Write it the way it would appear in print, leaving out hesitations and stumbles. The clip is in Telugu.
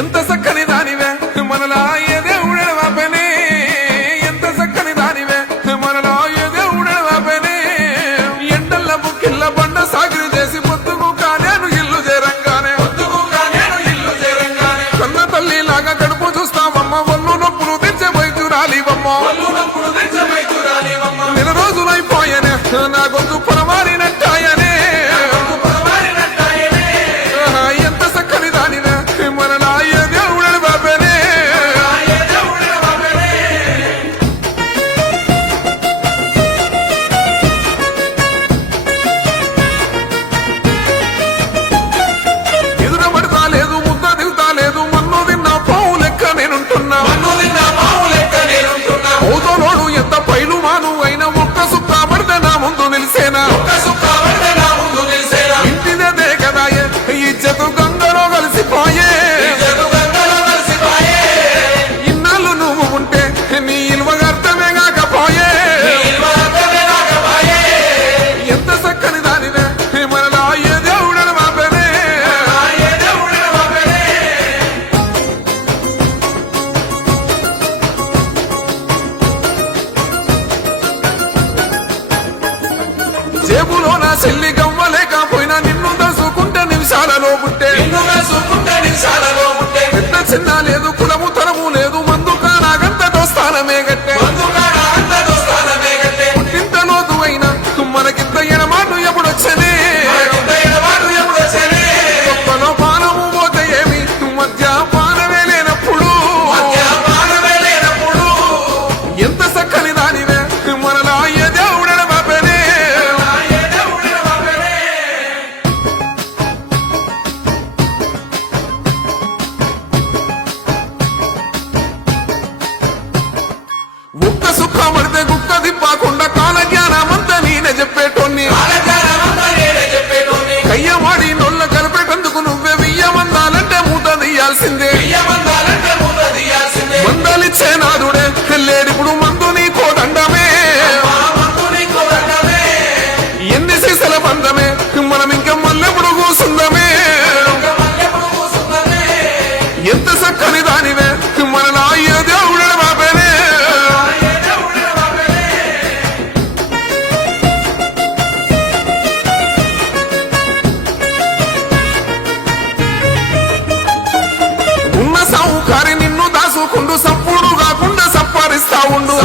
ఎంత చక్కని దానివే మనలా ఏ దేవుడే వాపనే, ఎంత చక్కని దానివే మనలా ఏ దేవుడే వాపనే. ఎండల్ల బుక్కిళ్ళ బండ సాగిరి చేసి పొద్దుకు కానేను ఇల్లు చేరంగానే, కన్న తల్లి లాగా కడుపు చూస్తావమ్మ, ఒళ్ళు నొప్పులు తెచ్చే వైద్యురాలివమ్మ. నెల రోజులైపోయనే నా గొంతు పొరమారినట్టాయనే. ఎంత చక్కని దానివే మనలా ఏ దేవుడే బాబేనే. ఎదురబడతా లేదు, ముద్ద దిగుతా లేదు, మన్ను తిన్న పావు లెక్క నేనుంటున్నా. అవుతోనోడు ఎంత పైలు మాను అయినా ఒక్క సుక్క పడితే నా ముందు నిలిసేనా. ఇంటిదే కదా ఇజ్జతు గంగలో కలిసిపోయే. ఇన్నాళ్ళు నువ్వు ఉంటే నీ ఇల్వగా అర్థమే కాకపోయే. ఎంత చక్కని దానివే మనలా ఏ దేవుడని బాబేనే. జేబులో నా చెల్లి గవ్వలేకపోయినా నిన్ను దసుకుంటే నిమిషాలలో పుట్టే. పెద్ద చిన్న లేదు, కులము తరము లేదు, మందుకా నాగంత దోస్తానమే గట్టే. పుట్టింత లోతు అయినా మనకింత ఎడమాటు ఎప్పుడొచ్చనే. గొప్పలో పానము పోతే ఏమి, మధ్య పానమే లేనప్పుడు. ఎంత చక్కని దానివే మనలా ఏ దేవుడని బాబేనే. ఒక్క సుఖ పడితే గుక్క దిప్పాకుండా కాల జ్ఞానమంతా నేనే చెప్పేటోన్ని. కయ్యవాడి నొల్ల కలిపేటందుకు నువ్వే వియ్యమందాలంటే మూత తీయాల్సిందే. మందలిచ్చే నాదుడే లేడిప్పుడు మందు నీ కోదండమే. ఎన్ని సీసల బంధమే మనం ఇంకా మల్లెప్పుడు కూసుందమే. ఎంత చక్కని దానివే మనలా ఏ దేవుడే బాబేనే. ఉన్న సావుకారి నిన్ను దాసుకుంటూ సప్పుడు కాకుండా సప్పరిస్తా ఉండు.